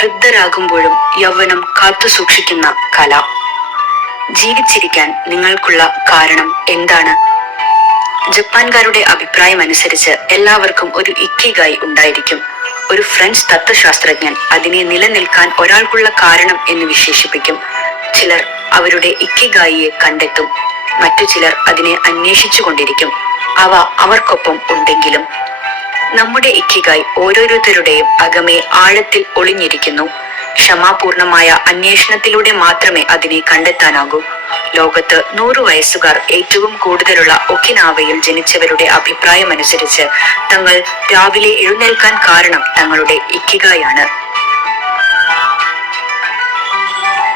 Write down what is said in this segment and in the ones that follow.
വൃദ്ധരാകുമ്പോഴും യൗവനം കാത്തു സൂക്ഷിക്കുന്ന കല. ജീവിച്ചിരിക്കാൻ നിങ്ങൾക്കുള്ള കാരണം എന്താണ്? ജപ്പാൻകാരുടെ അഭിപ്രായം അനുസരിച്ച് എല്ലാവർക്കും ഒരു ഇക്കിഗായി ഉണ്ടായിരിക്കും. ഒരു ഫ്രഞ്ച് തത്വശാസ്ത്രജ്ഞൻ അതിനെ നിലനിൽക്കാൻ ഒരാൾക്കുള്ള കാരണം എന്ന് വിശേഷിപ്പിക്കും. ചിലർ അവരുടെ ഇക്കിഗായിയെ കണ്ടെത്തും, മറ്റു ചിലർ അതിനെ അന്വേഷിച്ചുകൊണ്ടിരിക്കും. അവ അവർക്കൊപ്പം ഉണ്ടെങ്കിലും നമ്മുടെ ഇക്കിഗായ് ഓരോരുത്തരുടെയും അകമേ ആഴത്തിൽ ഒളിഞ്ഞിരിക്കുന്നു. ക്ഷമാപൂർണമായ അന്വേഷണത്തിലൂടെ മാത്രമേ അതിനെ കണ്ടെത്താനാകൂ. ലോകത്ത് 100 വയസ്സുകാർ ഏറ്റവും കൂടുതലുള്ള ഒക്കിനാവയിൽ ജനിച്ചവരുടെ അഭിപ്രായമനുസരിച്ച് തങ്ങൾ രാവിലെ എഴുന്നേൽക്കാൻ കാരണം തങ്ങളുടെ ഇക്കിഗായാണ്.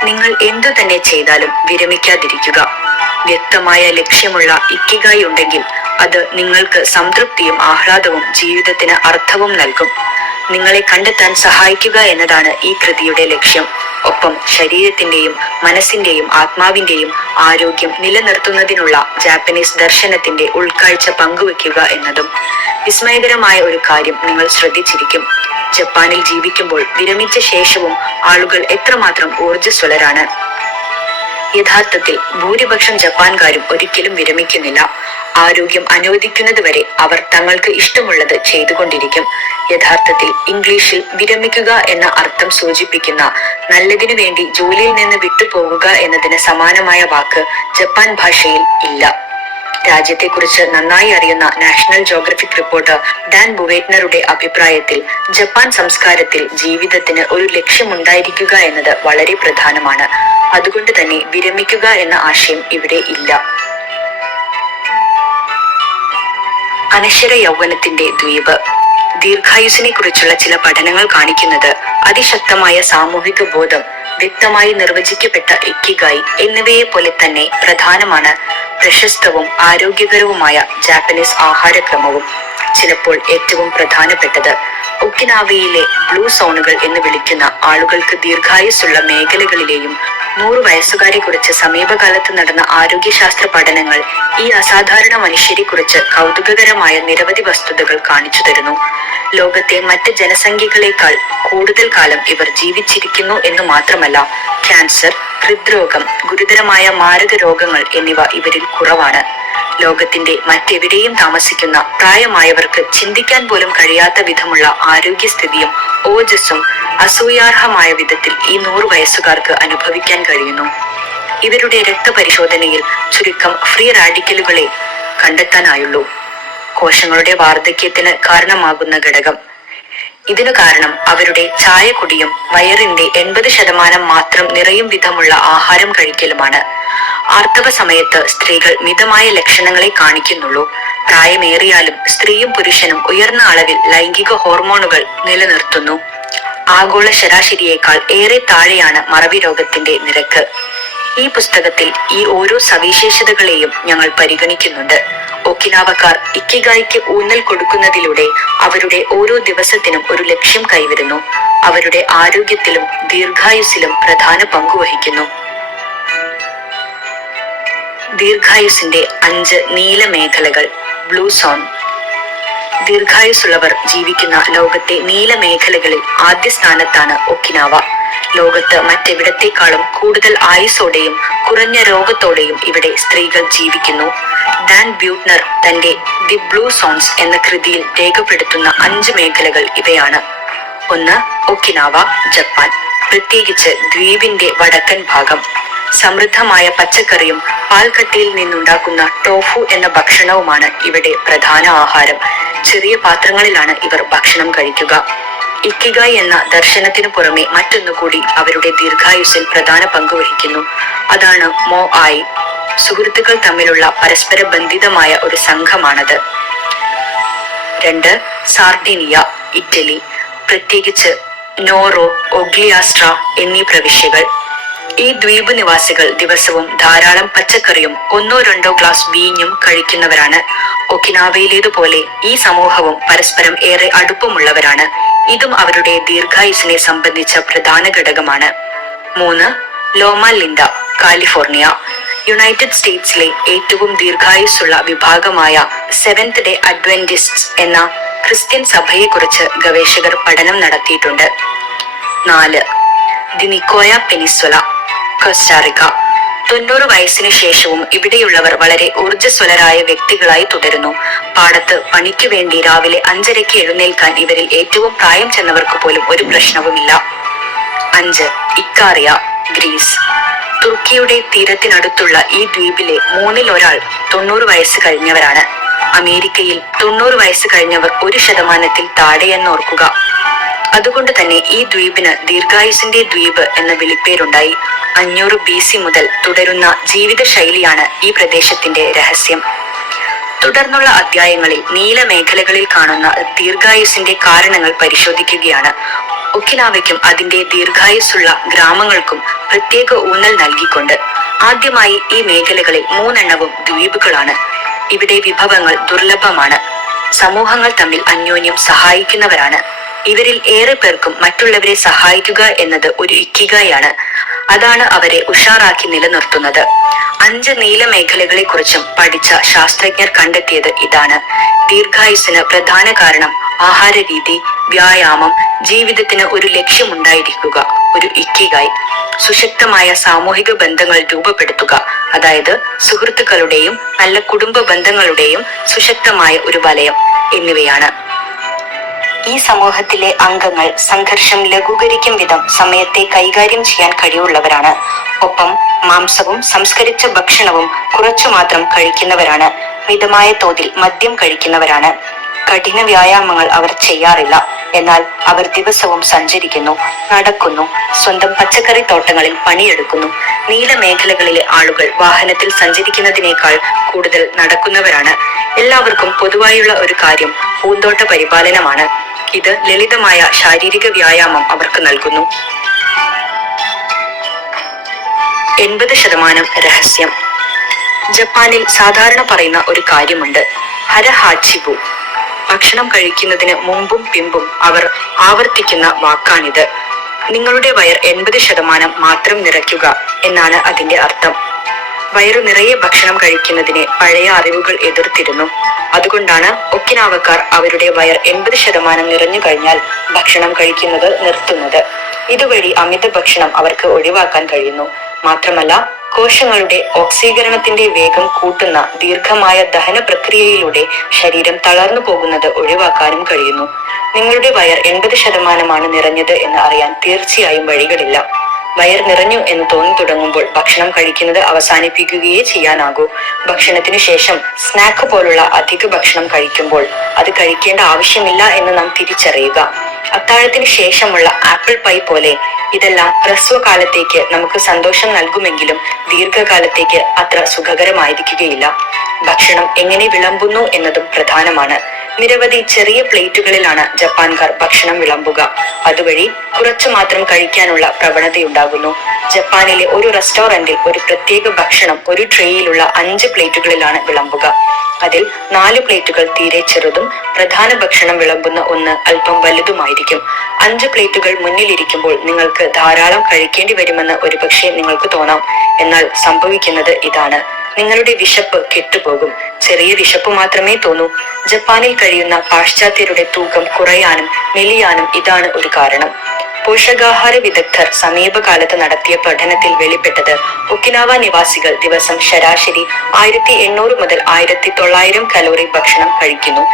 നിങ്ങൾ എന്തു തന്നെ ചെയ്താലും വിരമിക്കാതിരിക്കുക. വ്യക്തമായ ലക്ഷ്യമുള്ള ഇക്കിഗായി ഉണ്ടെങ്കിൽ അത് നിങ്ങൾക്ക് സംതൃപ്തിയും ആഹ്ലാദവും ജീവിതത്തിന് അർത്ഥവും നൽകും. നിങ്ങളെ കണ്ടെത്താൻ സഹായിക്കുക എന്നതാണ് ഈ കൃതിയുടെ ലക്ഷ്യം. ഒപ്പം ശരീരത്തിന്റെയും മനസ്സിന്റെയും ആത്മാവിന്റെയും ആരോഗ്യം നിലനിർത്തുന്നതിനുള്ള ജാപ്പനീസ് ദർശനത്തിന്റെ ഉൾക്കാഴ്ച പങ്കുവെക്കുക എന്നതും. വിസ്മയകരമായ ഒരു കാര്യം നിങ്ങൾ ശ്രദ്ധിച്ചിരിക്കും. ജപ്പാനിൽ ജീവിക്കുമ്പോൾ വിരമിച്ച ശേഷവും ആളുകൾ എത്രമാത്രം ഊർജ്ജസ്വലരാണ്. യഥാർത്ഥത്തിൽ ഭൂരിപക്ഷം ജപ്പാൻകാരും ഒരിക്കലും വിരമിക്കുന്നില്ല. ആരോഗ്യം അനുവദിക്കുന്നതുവരെ അവർ തങ്ങൾക്ക് ഇഷ്ടമുള്ളത് ചെയ്തുകൊണ്ടിരിക്കും. യഥാർത്ഥത്തിൽ ഇംഗ്ലീഷിൽ വിരമിക്കുക എന്ന അർത്ഥം സൂചിപ്പിക്കുന്ന നല്ലതിനു വേണ്ടി ജോലിയിൽ നിന്ന് വിട്ടുപോകുക എന്നതിന് സമാനമായ വാക്ക് ജപ്പാൻ ഭാഷയിൽ ഇല്ല. രാജ്യത്തെക്കുറിച്ച് നന്നായി അറിയുന്ന നാഷണൽ ജോഗ്രഫിക് റിപ്പോർട്ടർ ഡാൻ ബുവേറ്റ്നറുടെ അഭിപ്രായത്തിൽ ജപ്പാൻ സംസ്കാരത്തിൽ ജീവിതത്തിന് ഒരു ലക്ഷ്യമുണ്ടായിരിക്കുക എന്നത് വളരെ പ്രധാനമാണ്. അതുകൊണ്ട് തന്നെ വിരമിക്കുക എന്ന ആശയം ഇവിടെ ഇല്ല. അനശ്വര യൗവനത്തിന്റെ ദ്വീപ്. ദീർഘായുസിനെ കുറിച്ചുള്ള ചില പഠനങ്ങൾ കാണിക്കുന്നത് അതിശക്തമായ സാമൂഹിക ബോധം, വ്യക്തമായി നിർവചിക്കപ്പെട്ട ഇക്കിഗായി എന്നിവയെ പോലെ തന്നെ പ്രധാനമാണ് പ്രശസ്തവും ആരോഗ്യകരവുമായ ജാപ്പനീസ് ആഹാരക്രമവും. ചിലപ്പോൾ ഏറ്റവും പ്രധാനപ്പെട്ടത് ഒക്കിനാവയിലെ ബ്ലൂ സോണുകൾ എന്ന് വിളിക്കുന്ന ആളുകൾക്ക് ദീർഘായുസ്സുള്ള മേഖലകളിലെയും 100 വയസ്സുകാരെ കുറിച്ച് സമീപകാലത്ത് നടന്ന ആരോഗ്യശാസ്ത്ര പഠനങ്ങൾ ഈ അസാധാരണ മനുഷ്യരെ കുറിച്ച് കൗതുകകരമായ നിരവധി വസ്തുതകൾ കാണിച്ചു തരുന്നു. ലോകത്തെ മറ്റ് ജനസംഖ്യകളെക്കാൾ കൂടുതൽ കാലം ഇവർ ജീവിച്ചിരിക്കുന്നു എന്ന് മാത്രമല്ല, ക്യാൻസർ, ഹൃദ്രോഗം, ഗുരുതരമായ മാരക രോഗങ്ങൾ എന്നിവ ഇവരിൽ കുറവാണ്. ലോകത്തിന്റെ മറ്റെവിടെയും താമസിക്കുന്ന പ്രായമായവർക്ക് ചിന്തിക്കാൻ പോലും കഴിയാത്ത വിധമുള്ള ആരോഗ്യസ്ഥിതിയും ഓജസ്സും അസൂയാർഹമായ വിധത്തിൽ ഈ 100 വയസ്സുകാർക്ക് അനുഭവിക്കാൻ കഴിയുന്നു. ഇവരുടെ രക്തപരിശോധനയിൽ ചുരുക്കം ഫ്രീ റാഡിക്കലുകളെ കണ്ടെത്താനായുള്ളൂ, കോശങ്ങളുടെ വാർദ്ധക്യത്തിന് കാരണമാകുന്ന ഘടകം. ഇതിനു കാരണം അവരുടെ ചായകുടിയും വയറിന്റെ 80% മാത്രം നിറയും വിധമുള്ള ആഹാരം കഴിക്കലുമാണ്. ആർത്തവ സമയത്ത് സ്ത്രീകൾ മിതമായ ലക്ഷണങ്ങളെ കാണിക്കുന്നുള്ളൂ. പ്രായമേറിയാലും സ്ത്രീയും പുരുഷനും ഉയർന്ന അളവിൽ ലൈംഗിക ഹോർമോണുകൾ നിലനിർത്തുന്നു. ആഗോള ശരാശരിയേക്കാൾ ഏറെ താഴെയാണ് മറവി രോഗത്തിന്റെ നിരക്ക്. ഈ പുസ്തകത്തിൽ ഈ ഓരോ സവിശേഷതകളെയും ഞങ്ങൾ പരിഗണിക്കുന്നുണ്ട്. ഒക്കിനാവക്കാർ ഇക്കിഗായിക്ക് ഊന്നൽ കൊടുക്കുന്നതിലൂടെ അവരുടെ ഓരോ ദിവസത്തിനും ഒരു ലക്ഷ്യം കൈവരുന്നു. അവരുടെ ആരോഗ്യത്തിലും ദീർഘായുസ്സിലും പ്രധാന പങ്കുവഹിക്കുന്നു. ദീർഘായുസിന്റെ 5 നീല മേഖലകൾ. Blue zone. ദീർഘായുസുള്ളവർ ജീവിക്കുന്ന ലോകത്തെ നീല മേഖലകളിൽ ആദ്യ സ്ഥാനത്താണ് ഒക്കിനാവ. ലോകത്ത് മറ്റെവിടത്തേക്കാളും കൂടുതൽ ആയുസ്സോടെയും കുറഞ്ഞ രോഗത്തോടെയും ഇവിടെ സ്ത്രീകൾ ജീവിക്കുന്നു. ഡാൻ ബ്യൂട്ട്നർ തന്റെ ദി ബ്ലൂ സോൺസ് എന്ന കൃതിയിൽ രേഖപ്പെടുത്തുന്ന 5 മേഖലകൾ ഇവയാണ്. 1. ഒക്കിനാവ, ജപ്പാൻ, പ്രത്യേകിച്ച് ദ്വീപിന്റെ വടക്കൻ ഭാഗം. സമൃദ്ധമായ പച്ചക്കറിയും പാൽക്കട്ടിയിൽ നിന്നുണ്ടാക്കുന്ന ടോഫു എന്ന ഭക്ഷണവുമാണ് ഇവിടെ പ്രധാന ആഹാരം. ചെറിയ പാത്രങ്ങളിലാണ് ഇവർ ഭക്ഷണം കഴിക്കുക. ഇക്കിഗായ് എന്ന ദർശനത്തിനു പുറമെ മറ്റൊന്നുകൂടി അവരുടെ ദീർഘായുസ്സിൽ പ്രധാന പങ്കുവഹിക്കുന്നു. അതാണ് മോ ആയി. സുഹൃത്തുക്കൾ തമ്മിലുള്ള പരസ്പര ബന്ധിതമായ ഒരു സംഘമാണത്. 2. സാർഡിനിയ, ഇറ്റലി, പ്രത്യേകിച്ച് നോറോ, ഒഗ്ലിയാസ്ട്ര എന്നീ പ്രവിശ്യകൾ. ഈ ദ്വീപ് നിവാസികൾ ദിവസവും ധാരാളം പച്ചക്കറിയും 1-2 ഗ്ലാസ് വീഞ്ഞും കഴിക്കുന്നവരാണ്. ഒക്കിനാവയിലേതുപോലെ ഈ സമൂഹവും പരസ്പരം ഏറെ അടുപ്പമുള്ളവരാണ്. ഇതും അവരുടെ ദീർഘായുസിനെ സംബന്ധിച്ച പ്രധാന ഘടകമാണ്. 3. ലോമ ലിൻഡ, കാലിഫോർണിയ. യുണൈറ്റഡ് സ്റ്റേറ്റ്സിലെ ഏറ്റവും ദീർഘായുസ്സുള്ള വിഭാഗമായ സെവൻത് ഡേ അഡ്വെന്റിസ്റ്റ്സ് എന്ന ക്രിസ്ത്യൻ സഭയെക്കുറിച്ച് ഗവേഷകർ പഠനം നടത്തിയിട്ടുണ്ട്. 4. The നിക്കോയ peninsula, Costa Rica. 90 വയസ്സിന് ശേഷവും ഇവിടെയുള്ളവർ വളരെ ഊർജ്ജസ്വലരായ വ്യക്തികളായി തുടരുന്നു. പാടത്ത് പണിക്കു വേണ്ടി രാവിലെ 5:30 എഴുന്നേൽക്കാൻ ഇവരിൽ ഏറ്റവും പ്രായം ചെന്നവർക്ക് പോലും ഒരു പ്രശ്നവുമില്ല. 5. ഇക്കാറിയ, ഗ്രീസ്. തുർക്കിയുടെ തീരത്തിനടുത്തുള്ള ഈ ദ്വീപിലെ 1/3 90 വയസ്സ് കഴിഞ്ഞവരാണ്. അമേരിക്കയിൽ 90 വയസ്സ് കഴിഞ്ഞവർ 1% താഴെയെന്നോർക്കുക. അതുകൊണ്ട് തന്നെ ഈ ദ്വീപിന് ദീർഘായുസിന്റെ ദ്വീപ് എന്ന വിളിപ്പേരുണ്ടായി. 500 BC മുതൽ തുടരുന്ന ജീവിത ശൈലിയാണ് ഈ പ്രദേശത്തിന്റെ രഹസ്യം. തുടർന്നുള്ള അധ്യായങ്ങളിൽ നീല മേഖലകളിൽ കാണുന്ന ദീർഘായുസിന്റെ കാരണങ്ങൾ പരിശോധിക്കുകയാണ്. ഒക്കിനാവയ്ക്കും അതിന്റെ ദീർഘായുസ്സുള്ള ഗ്രാമങ്ങൾക്കും പ്രത്യേക ഊന്നൽ നൽകിക്കൊണ്ട്. ആദ്യമായി ഈ മേഖലകളിൽ 3 ദ്വീപുകളാണ്. ഇവിടെ വിഭവങ്ങൾ ദുർലഭമാണ്. സമൂഹങ്ങൾ തമ്മിൽ അന്യോന്യം സഹായിക്കുന്നവരാണ്. ഇവരിൽ ഏറെ പേർക്കും മറ്റുള്ളവരെ സഹായിക്കുക എന്നത് ഒരു ഇക്കിഗായാണ്. അതാണ് അവരെ ഉഷാറാക്കി നിലനിർത്തുന്നത്. 5 നീല മേഖലകളെ കുറിച്ചും പഠിച്ച ശാസ്ത്രജ്ഞർ കണ്ടെത്തിയത് ഇതാണ്. ദീർഘായുസിന് പ്രധാന കാരണം ആഹാരരീതി, വ്യായാമം, ജീവിതത്തിന് ഒരു ലക്ഷ്യമുണ്ടായിരിക്കുക, ഒരു ഇക്കിഗായ്. സുശക്തമായ സാമൂഹിക ബന്ധങ്ങൾ രൂപപ്പെടുത്തുക, അതായത് സുഹൃത്തുക്കളുടെയും നല്ല കുടുംബ ബന്ധങ്ങളുടെയും സുശക്തമായ ഒരു വലയം എന്നിവയാണ്. ഈ സമൂഹത്തിലെ അംഗങ്ങൾ സംഘർഷം ലഘൂകരിക്കും വിധം സമയത്തെ കൈകാര്യം ചെയ്യാൻ കഴിവുള്ളവരാണ്. ഒപ്പം മാംസവും സംസ്കരിച്ച ഭക്ഷണവും കുറച്ചു മാത്രം കഴിക്കുന്നവരാണ്. മിതമായ തോതിൽ മദ്യം കഴിക്കുന്നവരാണ്. കഠിന വ്യായാമങ്ങൾ അവർ ചെയ്യാറില്ല. എന്നാൽ അവർ ദിവസവും സഞ്ചരിക്കുന്നു, നടക്കുന്നു, സ്വന്തം പച്ചക്കറി തോട്ടങ്ങളിൽ പണിയെടുക്കുന്നു. നീല മേഖലകളിലെ ആളുകൾ വാഹനത്തിൽ സഞ്ചരിക്കുന്നതിനേക്കാൾ കൂടുതൽ നടക്കുന്നവരാണ്. എല്ലാവർക്കും പൊതുവായുള്ള ഒരു കാര്യം പൂന്തോട്ട പരിപാലനമാണ്. ഇത് ലളിതമായ ശാരീരിക വ്യായാമം അവർക്ക് നൽകുന്നു. 80% രഹസ്യം. ജപ്പാനിൽ സാധാരണ പറയുന്ന ഒരു കാര്യമുണ്ട്, ഹരഹാച്ചിബു. ഭക്ഷണം കഴിക്കുന്നതിന് മുമ്പും പിമ്പും അവർ ആവർത്തിക്കുന്ന വാക്കാണിത്. നിങ്ങളുടെ വയർ 80% മാത്രം നിറയ്ക്കുക എന്നാണ് അതിന്റെ അർത്ഥം. വയറു നിറയെ ഭക്ഷണം കഴിക്കുന്നതിനെ പഴയ അറിവുകൾ എതിർത്തിരുന്നു. അതുകൊണ്ടാണ് ഒക്കിനാവക്കാർ അവരുടെ വയർ 80% നിറഞ്ഞു കഴിഞ്ഞാൽ ഭക്ഷണം കഴിക്കുന്നത് നിർത്തുന്നത്. ഇതുവഴി അമിത ഭക്ഷണം അവർക്ക് ഒഴിവാക്കാൻ കഴിയുന്നു. മാത്രമല്ല, കോശങ്ങളുടെ ഓക്സീകരണത്തിന്റെ വേഗം കൂട്ടുന്ന ദീർഘമായ ദഹന പ്രക്രിയയിലൂടെ ശരീരം തളർന്നു പോകുന്നത് ഒഴിവാക്കാനും കഴിയുന്നു. നിങ്ങളുടെ വയർ 80% നിറഞ്ഞത് എന്ന് അറിയാൻ തീർച്ചയായും വഴികളില്ല. വയർ നിറഞ്ഞു എന്ന് തോന്നി തുടങ്ങുമ്പോൾ ഭക്ഷണം കഴിക്കുന്നത് അവസാനിപ്പിക്കുകയേ ചെയ്യാനാകൂ. ഭക്ഷണത്തിന് ശേഷം സ്നാക്ക് പോലുള്ള അധിക ഭക്ഷണം കഴിക്കുമ്പോൾ അത് കഴിക്കേണ്ട ആവശ്യമില്ല എന്ന് നാം തിരിച്ചറിയുക. അത്താഴത്തിന് ശേഷമുള്ള ആപ്പിൾ പൈ പോലെ ഇതെല്ലാം ഹ്രസ്വകാലത്തേക്ക് നമുക്ക് സന്തോഷം നൽകുമെങ്കിലും ദീർഘകാലത്തേക്ക് അത്ര സുഖകരമായിരിക്കുകയില്ല. ഭക്ഷണം എങ്ങനെ വിളമ്പുന്നു എന്നതും പ്രധാനമാണ്. നിരവധി ചെറിയ പ്ലേറ്റുകളിലാണ് ജപ്പാൻകാർ ഭക്ഷണം വിളമ്പുക. അതുവഴി കുറച്ചു മാത്രം കഴിക്കാനുള്ള പ്രവണതയുണ്ടാകുന്നു. ജപ്പാനിലെ ഒരു റെസ്റ്റോറന്റിൽ ഒരു പ്രത്യേക ഭക്ഷണം ഒരു ട്രേയിലുള്ള 5 പ്ലേറ്റുകളിലാണ് വിളമ്പുക. അതിൽ 4 പ്ലേറ്റുകൾ തീരെ ചെറുതും പ്രധാന ഭക്ഷണം വിളമ്പുന്ന ഒന്ന് അല്പം വലുതുമായിരിക്കും. 5 പ്ലേറ്റുകൾ മുന്നിലിരിക്കുമ്പോൾ നിങ്ങൾക്ക് ധാരാളം കഴിക്കേണ്ടി വരുമെന്ന് ഒരുപക്ഷെ നിങ്ങൾക്ക് തോന്നാം. എന്നാൽ സംഭവിക്കുന്നത് ഇതാണ്, നിങ്ങളുടെ വിശപ്പ് കെട്ടുപോകും. ചെറിയ വിശപ്പ് മാത്രമേ തോന്നൂ. ജപ്പാനിൽ കഴിയുന്ന പാശ്ചാത്യരുടെ തൂക്കം കുറയാനും മെലിയാനും ഇതാണ് ഒരു കാരണം. പോഷകാഹാര വിദഗ്ധർ സമീപകാലത്ത് നടത്തിയ പഠനത്തിൽ വെളിപ്പെട്ടത് ഒക്കിനാവ നിവാസികൾ ദിവസം ശരാശരി 1800 മുതൽ 1900 കലോറി ഭക്ഷണം കഴിക്കുന്നു.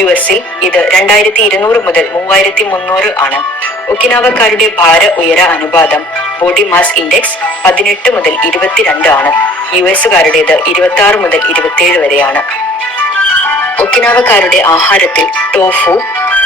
US-ൽ ഇത് 2200 മുതൽ 3300 ആണ്. ഒക്കിനാവക്കാരുടെ ഭാര ഉയര അനുപാതം ബോഡി മാസ് ഇൻഡെക്സ് 18 മുതൽ 22 ആണ്. US-കാരുടേത് 26 മുതൽ 27 വരെയാണ്. ഒക്കിനാവക്കാരുടെ ആഹാരത്തിൽ ടോഫു,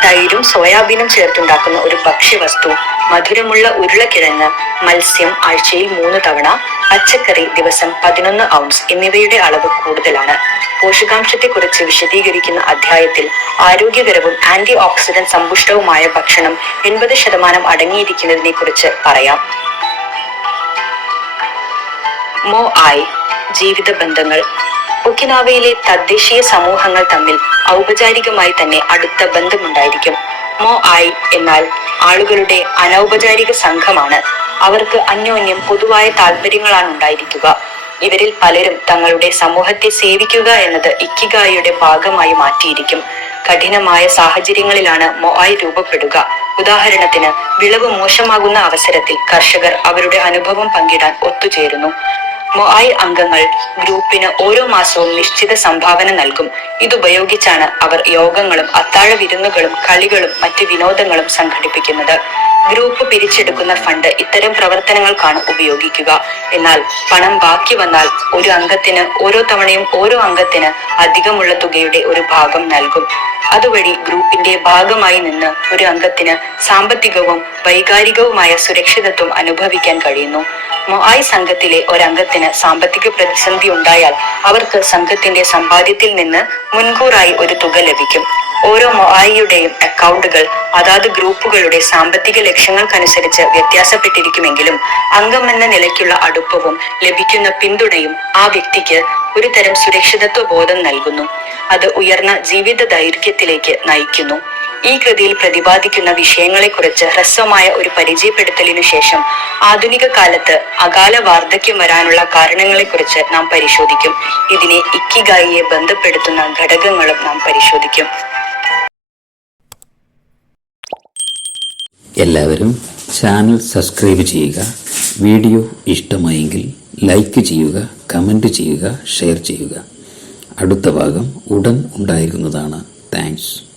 തൈരും സോയാബീനും ചേർത്തുണ്ടാക്കുന്ന ഒരു ഭക്ഷ്യവസ്തു, മധുരമുള്ള ഉരുളക്കിഴങ്ങ്, മത്സ്യം ആഴ്ചയിൽ 3 തവണ, പച്ചക്കറി ദിവസം 11 ഔൺസ് എന്നിവയുടെ അളവ് കൂടുതലാണ്. പോഷകാംശത്തെക്കുറിച്ച് വിശദീകരിക്കുന്ന അധ്യായത്തിൽ ആരോഗ്യകരവും ആന്റി ഓക്സിഡന്റ് സമ്പുഷ്ടവുമായ ഭക്ഷണം 80% അടങ്ങിയിരിക്കുന്നതിനെ കുറിച്ച് പറയാം. മോ ആയ്, ജീവിത ബന്ധങ്ങൾ. ഒക്കിനാവയിലെ തദ്ദേശീയ സമൂഹങ്ങൾ തമ്മിൽ ഔപചാരികമായി തന്നെ അടുത്ത ബന്ധമുണ്ടായിരിക്കും. മോ ആയ് എന്നാൽ ആളുകളുടെ അനൗപചാരിക സംഘമാണ്. അവർക്ക് അന്യോന്യം പൊതുവായ താല്പര്യങ്ങളാണ് ഉണ്ടായിരിക്കുക. ഇവരിൽ പലരും തങ്ങളുടെ സമൂഹത്തെ സേവിക്കുക എന്നത് ഇക്കിഗായിയുടെ ഭാഗമായി മാറ്റിയിരിക്കും. കഠിനമായ സാഹചര്യങ്ങളിലാണ് മൊആയ് രൂപപ്പെടുക. ഉദാഹരണത്തിന്, വിളവ് മോശമാകുന്ന അവസരത്തിൽ കർഷകർ അവരുടെ അനുഭവം പങ്കിടാൻ ഒത്തുചേരുന്നു. മൊആയ് അംഗങ്ങൾ ഗ്രൂപ്പിന് ഓരോ മാസവും നിശ്ചിത സംഭാവന നൽകും. ഇതുപയോഗിച്ചാണ് അവർ യോഗങ്ങളും അത്താഴ വിരുന്നുകളും കളികളും മറ്റ് വിനോദങ്ങളും സംഘടിപ്പിക്കുന്നത്. ഗ്രൂപ്പ് പിരിച്ചെടുക്കുന്ന ഫണ്ട് ഇത്തരം പ്രവർത്തനങ്ങൾക്കാണ് ഉപയോഗിക്കുക. എന്നാൽ പണം ബാക്കി വന്നാൽ ഓരോ തവണയും ഓരോ അംഗത്തിന് അധികമുള്ള തുകയുടെ ഒരു ഭാഗം നൽകും. അതുവഴി ഗ്രൂപ്പിന്റെ ഭാഗമായി നിന്ന് ഒരു അംഗത്തിന് സാമ്പത്തികവും വൈകാരികവുമായ സുരക്ഷിതത്വം അനുഭവിക്കാൻ കഴിയുന്നു. മൊആയ് സംഘത്തിലെ ഒരംഗത്തിന് സാമ്പത്തിക പ്രതിസന്ധി ഉണ്ടായാൽ അവർക്ക് സംഘത്തിന്റെ സമ്പാദ്യത്തിൽ നിന്ന് മുൻകൂറായി ഒരു തുക ലഭിക്കും. ഓരോ മൊആയിയുടെയും അക്കൗണ്ടുകൾ അതാത് ഗ്രൂപ്പുകളുടെ സാമ്പത്തിക ലക്ഷ്യങ്ങൾക്കനുസരിച്ച് വ്യത്യാസപ്പെട്ടിരിക്കുമെങ്കിലും അംഗം എന്ന നിലയ്ക്കുള്ള അടുപ്പവും ലഭിക്കുന്ന പിന്തുണയും ആ വ്യക്തിക്ക് ഒരു തരം സുരക്ഷിതത്വ ബോധം നൽകുന്നു. അത് ഉയർന്ന ജീവിത ദൈർഘ്യത്തിലേക്ക് നയിക്കുന്നു. ഈ കൃതിയിൽ പ്രതിപാദിക്കുന്ന വിഷയങ്ങളെക്കുറിച്ച് ഹ്രസ്വമായ ഒരു പരിചയപ്പെടുത്തലിനു ശേഷം ആധുനിക കാലത്ത് അകാല വാർദ്ധക്യം വരാനുള്ള കാരണങ്ങളെക്കുറിച്ച് നാം പരിശോധിക്കും. ഇതിനെ ഇക്കിഗായിയെ ബന്ധപ്പെടുത്തുന്ന ഘടകങ്ങളും നാം പരിശോധിക്കും. എല്ലാവരും ചാനൽ സബ്സ്ക്രൈബ് ചെയ്യുക. വീഡിയോ ഇഷ്ടമായെങ്കിൽ ലൈക്ക് ചെയ്യുക, കമൻറ്റ് ചെയ്യുക, ഷെയർ ചെയ്യുക. അടുത്ത ഭാഗം ഉടൻ ഉണ്ടായിരിക്കുന്നതാണ്. താങ്ക്സ്.